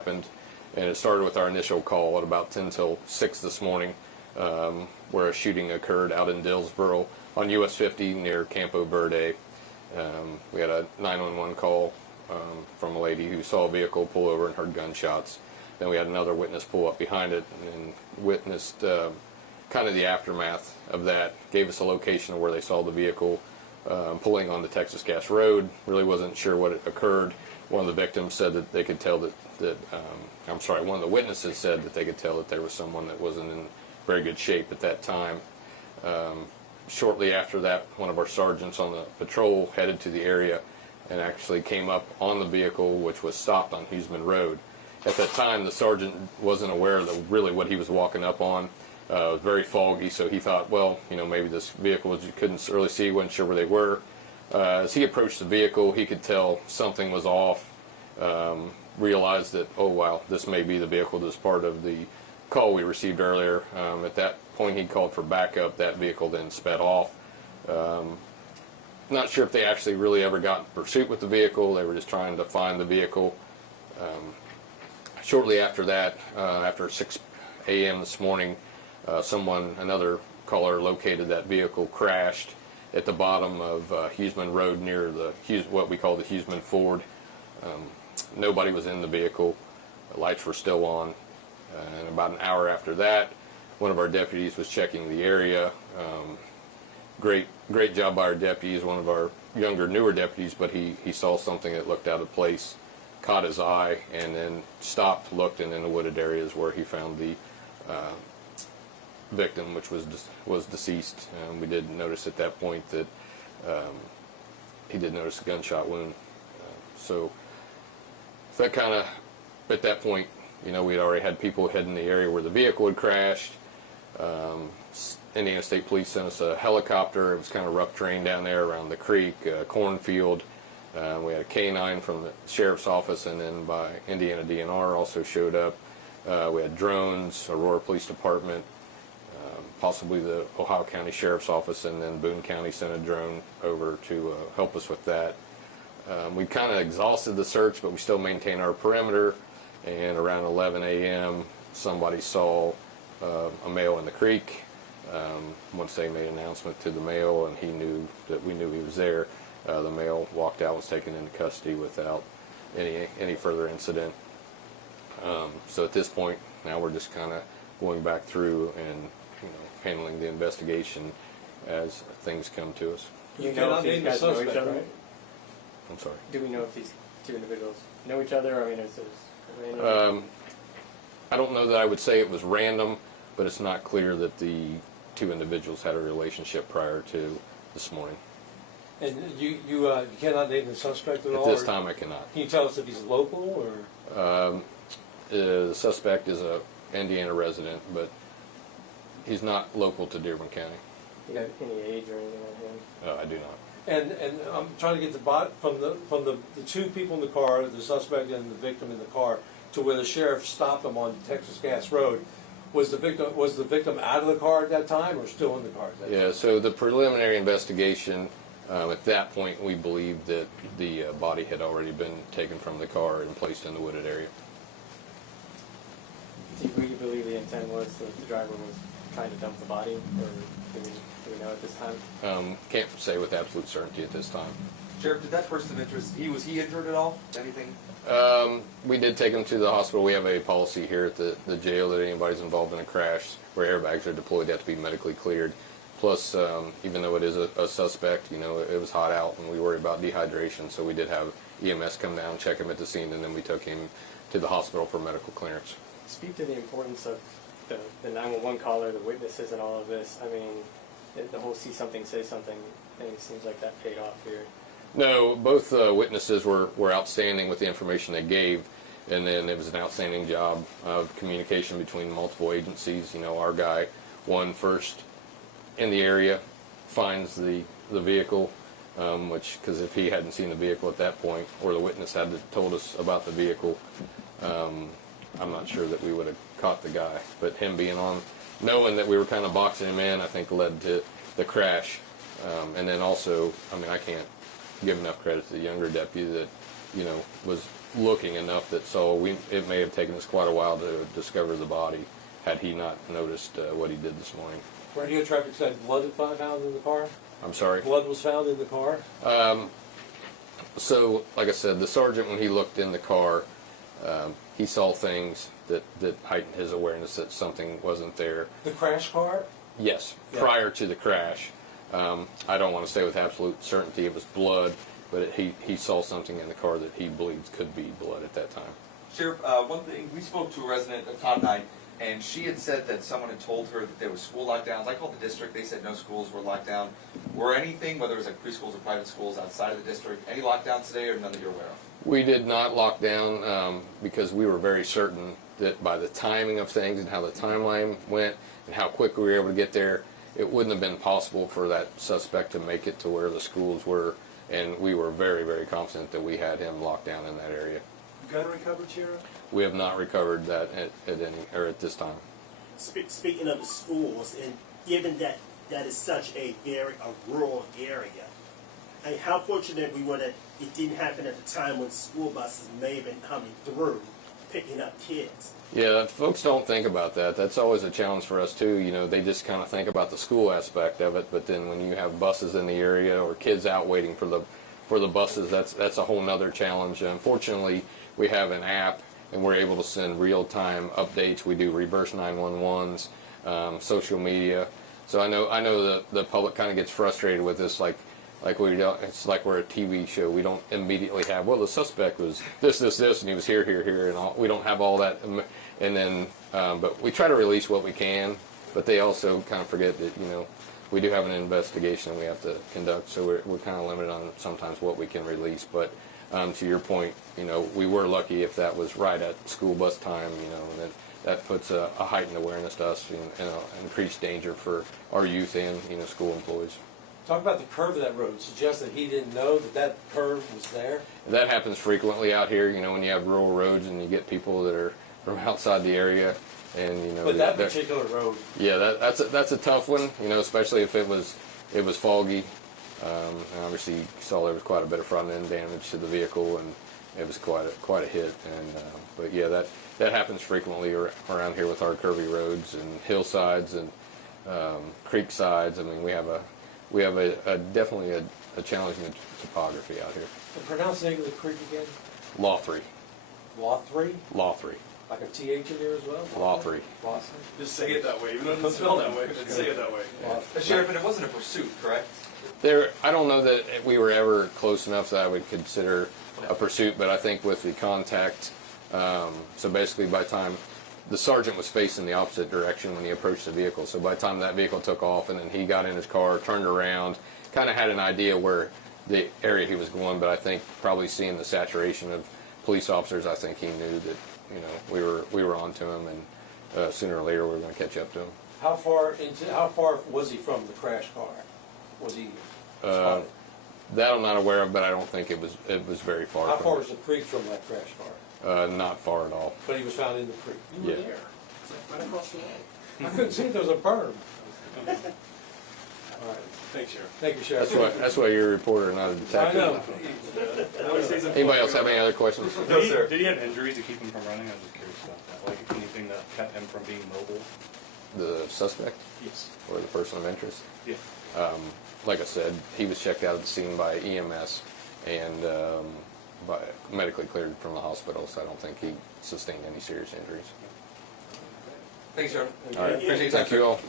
happened, and it started with our initial call at about 10 till 6 this morning, where a shooting occurred out in Dillsboro on US 50 near Campo, Verde. We had a 911 call from a lady who saw a vehicle pull over and heard gunshots. Then we had another witness pull up behind it and witnessed kind of the aftermath of that. Gave us a location of where they saw the vehicle pulling on the Texas Gas Road. Really wasn't sure what had occurred. One of the victims said that they could tell one of the witnesses said that they could tell that there was someone that wasn't in very good shape at that time. Shortly after that, one of our sergeants on the patrol headed to the area and actually came up on the vehicle, which was stopped on Hueseman Road. At that time, the sergeant wasn't aware of really what he was walking up on. It was very foggy, so he thought, well, maybe this vehicle you couldn't really see, wasn't sure where they were. As he approached the vehicle, he could tell something was off. Realized that, oh wow, this may be the vehicle that's part of the call we received earlier. At that point, he called for backup. That vehicle then sped off. Not sure if they actually really ever got in pursuit with the vehicle. They were just trying to find the vehicle. Shortly after that, after 6 a.m. this morning, another caller located that vehicle crashed at the bottom of Hueseman Road near what we call the Hueseman Ford. Nobody was in the vehicle. The lights were still on. And about an hour after that, one of our deputies was checking the area. Great job by our deputies, one of our newer deputies, but he saw something that looked out of place, caught his eye, and then stopped, looked, and in the wooded areas where he found the victim, which was deceased. We did notice at that point that he did notice a gunshot wound. So that kind of, at that point, we had already had people head in the area where the vehicle had crashed. Indiana State Police sent us a helicopter. It was kind of rough terrain down there around the creek, cornfield. We had a K-9 from the sheriff's office, and then by Indiana DNR also showed up. We had drones, Aurora Police Department, possibly the Ohio County Sheriff's Office, and then Boone County sent a drone over to help us with that. We kind of exhausted the search, but we still maintain our perimeter. And around 11 a.m., somebody saw a male in the creek. Once they made an announcement to the male, and we knew he was there, the male walked out, was taken into custody without any further incident. So at this point, now we're just kind of going back through and handling the investigation as things come to us. You know if these guys know each other? Right? I'm sorry. Do we know if these two individuals know each other? I mean, is this I don't know that I would say it was random, but it's not clear that the two individuals had a relationship prior to this morning. And you cannot name the suspect at all? At this time, I cannot. Can you tell us if he's local or? The suspect is a Indiana resident, but he's not local to Dearborn County. You got any age or anything like him? I do not. And I'm trying to get from the two people in the car, the suspect and the victim in the car, to where the sheriff stopped them on Texas Gas Road. Was the victim out of the car at that time, or still in the car at that time? Yeah. So the preliminary investigation, at that point, we believed that the body had already been taken from the car and placed in the wooded area. Do you believe the intent was that the driver was trying to dump the body, or do we know at this time? Can't say with absolute certainty at this time. Sheriff, did that person of interest, was he injured at all? Anything? We did take him to the hospital. We have a policy here at the jail that anybody's involved in a crash where airbags are deployed, they have to be medically cleared. Plus, even though it is a suspect, it was hot out and we worry about dehydration, so we did have EMS come down, check him at the scene, and then we took him to the hospital for medical clearance. Speak to the importance of the 911 caller, the witnesses, and all of this. I mean, the whole see something, say something thing seems like that paid off here. No, both witnesses were outstanding with the information they gave, and then it was an outstanding job of communication between multiple agencies. Our guy, first in the area, finds the vehicle, because if he hadn't seen the vehicle at that point, or the witness had told us about the vehicle, I'm not sure that we would have caught the guy. But him being on, knowing that we were kind of boxing him in, I think led to the crash. And then also, I can't give enough credit to the younger deputy that was looking enough that it may have taken us quite a while to discover the body had he not noticed what he did this morning. Radio traffic said blood was found in the car? I'm sorry? Blood was found in the car? So, like I said, the sergeant, when he looked in the car, he saw things that heightened his awareness that something wasn't there. The crash car? Yes, Yeah. prior to the crash. I don't want to say with absolute certainty it was blood, but he saw something in the car that he believes could be blood at that time. Sheriff, one thing, we spoke to a resident, Todd and I, and she had said that someone had told her that there was school lockdowns. I called the district, they said no schools were locked down. Were anything, whether it was like preschools or private schools outside of the district, any lockdowns today or none that you're aware of? We did not lock down because we were very certain that by the timing of things and how the timeline went and how quick we were able to get there, it wouldn't have been possible for that suspect to make it to where the schools were, and we were very, very confident that we had him locked down in that area. Gun recovered, Sheriff? We have not recovered that at this time. Speaking of the schools, and given that that is such a rural area, and how fortunate we were that it didn't happen at the time when school buses may have been coming through, picking up kids. Yeah, folks don't think about that. That's always a challenge for us too. They just kind of think about the school aspect of it, but then when you have buses in the area or kids out waiting for the buses, that's a whole nother challenge. Unfortunately, we have an app and we're able to send real-time updates. We do reverse 911s, social media. So I know the public kind of gets frustrated with this, like we don't. It's like we're a TV show. We don't immediately have, well, the suspect was this, and he was here, and all. We don't have all that, and then, but we try to release what we can. But they also kind of forget that we do have an investigation we have to conduct, so we're kind of limited on sometimes what we can release. But to your point, we were lucky if that was right at school bus time. That puts a heightened awareness to us and increased danger for our youth and school employees. Talk about the curve of that road. Suggest that he didn't know that curve was there? That happens frequently out here, when you have rural roads and you get people that are from outside the area, and But that particular road. Yeah, that's a tough one, especially if it was foggy. And obviously, you saw there was quite a bit of front end damage to the vehicle, and it was quite a hit. And but yeah, that happens frequently around here with our curvy roads and hillsides and creek sides. I mean, we have definitely a challenging topography out here. And pronounce the name of the creek again? Lothry. Lothry? Lothry. Like a TH in there as well? Lothry. Lothry. Just say it that way, even though it doesn't spell that way. Just say it that way. Sheriff, and it wasn't a pursuit, correct? I don't know that we were ever close enough that I would consider a pursuit, but I think with the contact, so basically by the time the sergeant was facing the opposite direction when he approached the vehicle, so by the time that vehicle took off and then he got in his car, turned around, kind of had an idea where the area he was going, but I think probably seeing the saturation of police officers, I think he knew that we were on to him, and sooner or later we were going to catch up to him. How far was he from the crash car? Was he spotted? That I'm not aware of, but I don't think it was very far. How from far it. was the creek from that crash car? Not far at all. But he was found in the creek. You Yeah. were there. Right across the way. I couldn't see if there was a berm. All right. Thanks, Sheriff. Thank you, Sheriff. That's why you're a reporter, not a I detective. know. Anybody else have any other questions? No, sir. Did he have injuries to keep him from running? I was just curious about that. Like anything that kept him from being mobile? The suspect Yes. or the person of interest? Yeah. Like I said, he was checked out at the scene by EMS and medically cleared from the hospital, so I don't think he sustained any serious injuries. Thanks, Sheriff. All right. Appreciate your time, Thank you all.